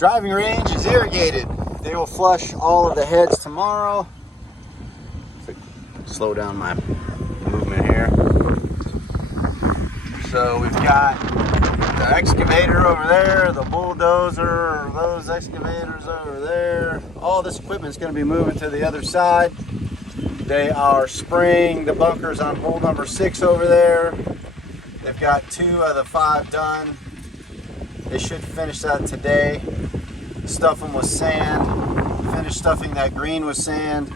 Driving range is irrigated. They will flush all of the heads tomorrow. Slow down my movement here. So we've got the excavator over there, the bulldozer, those excavators over there. All this equipment is going to be moving to the other side. They are spraying the bunkers on hole number 6 over there. They've got 2 of the 5 done. They should finish that today. Stuff them with sand. Finish stuffing that green with sand.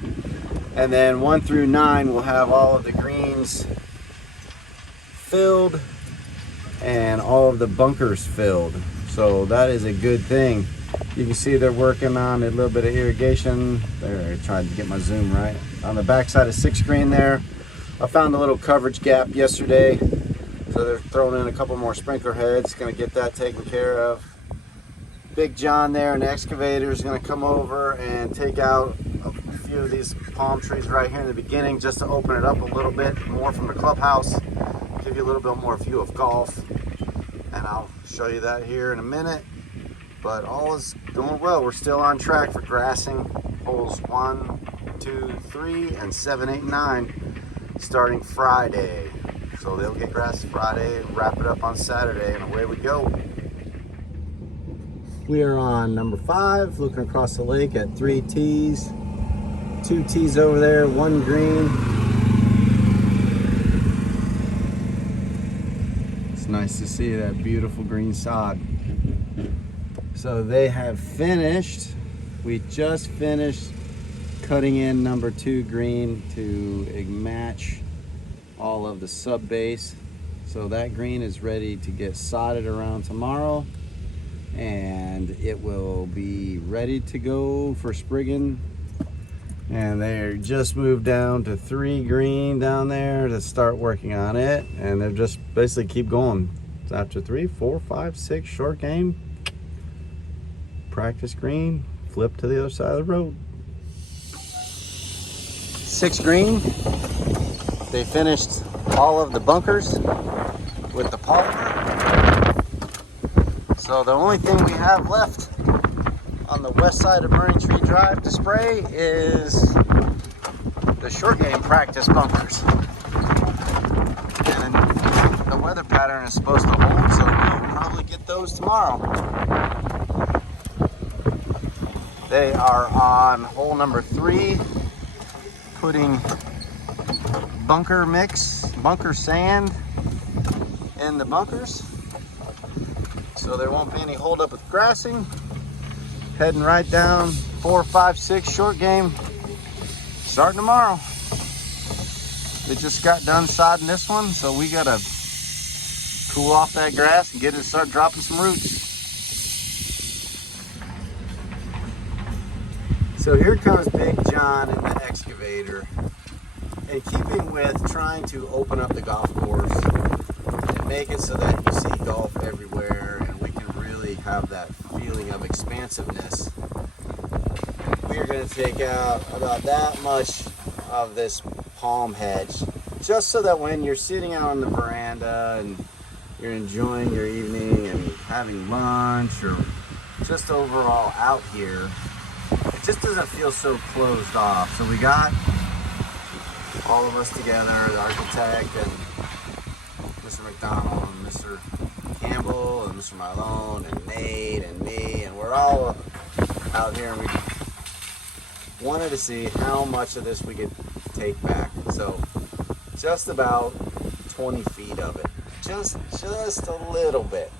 And then 1 through 9 will have all of the greens filled and all of the bunkers filled. So that is a good thing. You can see they're working on a little bit of irrigation. There, I tried to get my zoom right. On the back side of 6 green there, I found a little coverage gap yesterday. So they're throwing in a couple more sprinkler heads. Gonna get that taken care of. Big John there and the excavator is gonna come over and take out a few of these palm trees right here in the beginning just to open it up a little bit more from the clubhouse. Give you a little bit more view of golf. And I'll show you that here in a minute. But all is going well. We're still on track for grassing holes 1, 2, 3, and 7, 8, 9 starting Friday. So they'll get grass Friday, wrap it up on Saturday, and away we go. We are on number 5, looking across the lake at 3 tees. 2 tees over there, 1 green. It's nice to see that beautiful green sod. So they have finished. We just finished cutting in number 2 green to match all of the sub base. So that green is ready to get sodded around tomorrow, and it will be ready to go for sprigging. And they just moved down to 3 green down there to start working on it, and they're just basically keep going. So after 3, 4, 5, 6 short game, practice green, flip to the other side of the road. 6 green. They finished all of the bunkers with the polymer. So the only thing we have left on the west side of Burning Tree Drive to spray is the short game practice bunkers. And the weather pattern is supposed to hold, so we'll probably get those tomorrow. They are on hole number 3, putting bunker mix, bunker sand in the bunkers. So there won't be any hold up with grassing. Heading right down 4, 5, 6 short game, starting tomorrow. They just got done sodding this one, so we gotta cool off that grass and get it to start dropping some roots. So here comes Big John in the excavator. In keeping with trying to open up the golf course and make it so that you see golf everywhere and we can really have that feeling of expansiveness, we are going to take out about that much of this palm hedge, just so that when you're sitting out on the veranda and you're enjoying your evening and having lunch or just overall out here, it just doesn't feel so closed off. So we got all of us together, the architect and Mr. McDonald and Mr. Campbell and Mr. Malone and Nate and me, and we're all out here, and we wanted to see how much of this we could take back. So just about 20 feet of it, just a little bit,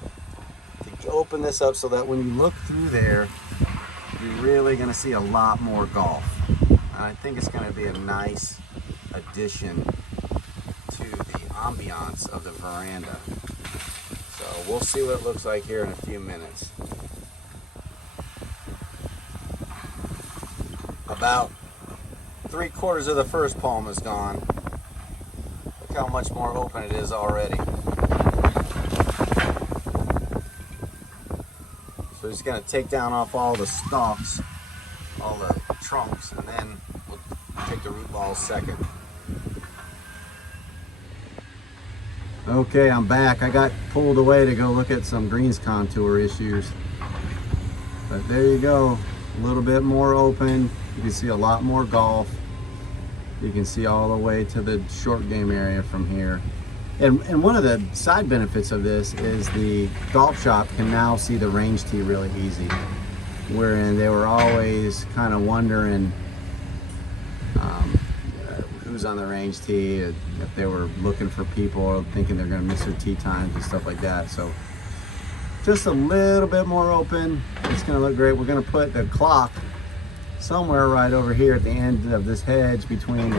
to open this up so that when you look through there, you're really going to see a lot more golf. And I think it's going to be a nice addition to the ambiance of the veranda. So we'll see what it looks like here in a few minutes. About 3/4 of the first palm is gone. Look how much more open it is already. So just gonna take down off all the stalks, all the trunks, and then we'll take the root balls second. Okay, I'm back. I got pulled away to go look at some greens contour issues. But there you go, a little bit more open. You can see a lot more golf. You can see all the way to the short game area from here. And one of the side benefits of this is the golf shop can now see the range tee really easy. Wherein they were always kind of wondering who's on the range tee, if they were looking for people, thinking they're gonna miss their tee times and stuff like that. So just a little bit more open. It's gonna look great. We're gonna put the clock somewhere right over here at the end of this hedge between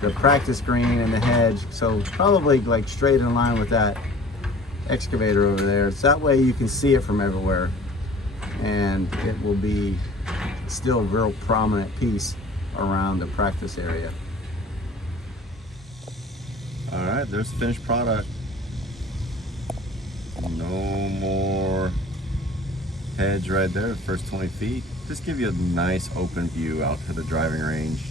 the practice green and the hedge. So probably like straight in line with that excavator over there. So that way you can see it from everywhere. And it will be still a real prominent piece around the practice area. All right, there's the finished product. No more hedge right there, the first 20 feet. Just give you a nice open view out to the driving range.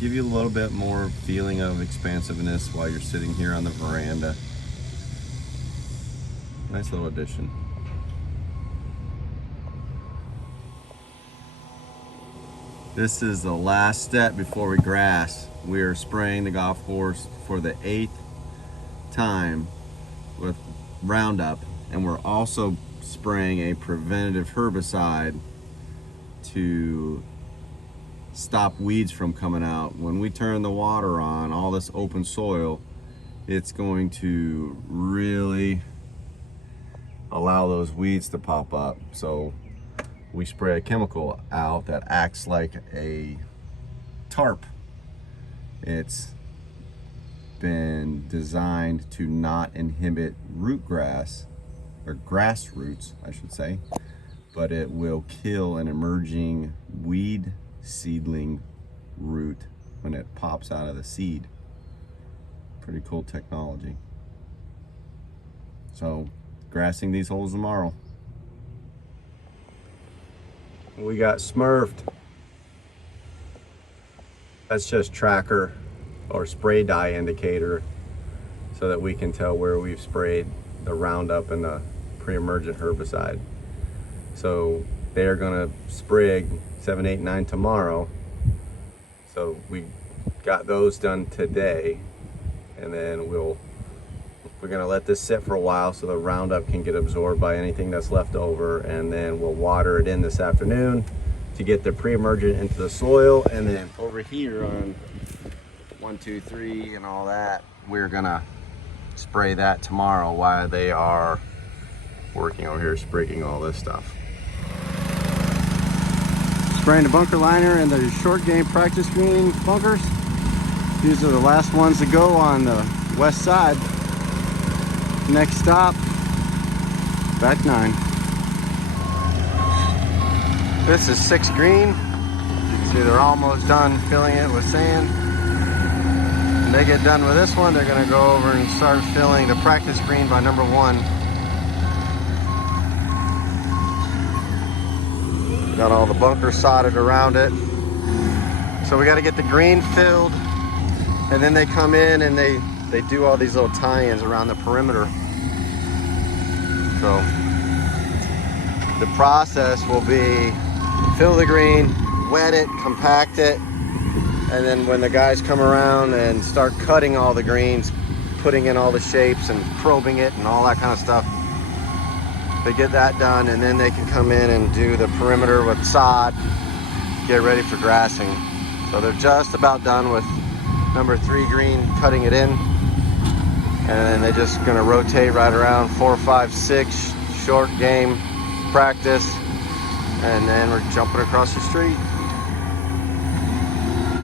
Give you a little bit more feeling of expansiveness while you're sitting here on the veranda. Nice little addition. This is the last step before we grass. We are spraying the golf course for the 8th time with Roundup, and we're also spraying a preventative herbicide to stop weeds from coming out. When we turn the water on, all this open soil, it's going to really allow those weeds to pop up. So we spray a chemical out that acts like a tarp. It's been designed to not inhibit root grass, or grass roots, I should say, but it will kill an emerging weed seedling root when it pops out of the seed. Pretty cool technology. So, grassing these holes tomorrow. We got smurfed. That's just tracker or spray dye indicator so that we can tell where we've sprayed the Roundup and the pre-emergent herbicide. So they're gonna sprig 7, 8, 9 tomorrow. So we got those done today, and then we're gonna let this sit for a while so the Roundup can get absorbed by anything that's left over, and then we'll water it in this afternoon to get the pre-emergent into the soil. And then over here on 1, 2, 3 and all that, we're gonna spray that tomorrow while they are working over here sprigging all this stuff. Spraying the bunker liner and the short game practice green bunkers. These are the last ones to go on the west side. Next stop, back 9. This is 6 green. You can see they're almost done filling it with sand. When they get done with this one, they're gonna go over and start filling the practice green by number 1. Got all the bunkers sodded around it. So we gotta get the green filled, and then they come in and they do all these little tie-ins around the perimeter. So the process will be fill the green, wet it, compact it, and then when the guys come around and start cutting all the greens, putting in all the shapes and probing it and all that kind of stuff, they get that done, and then they can come in and do the perimeter with sod, get ready for grassing. So they're just about done with number 3 green, cutting it in. And then they're just gonna rotate right around 4, 5, 6 short game practice, and then we're jumping across the street.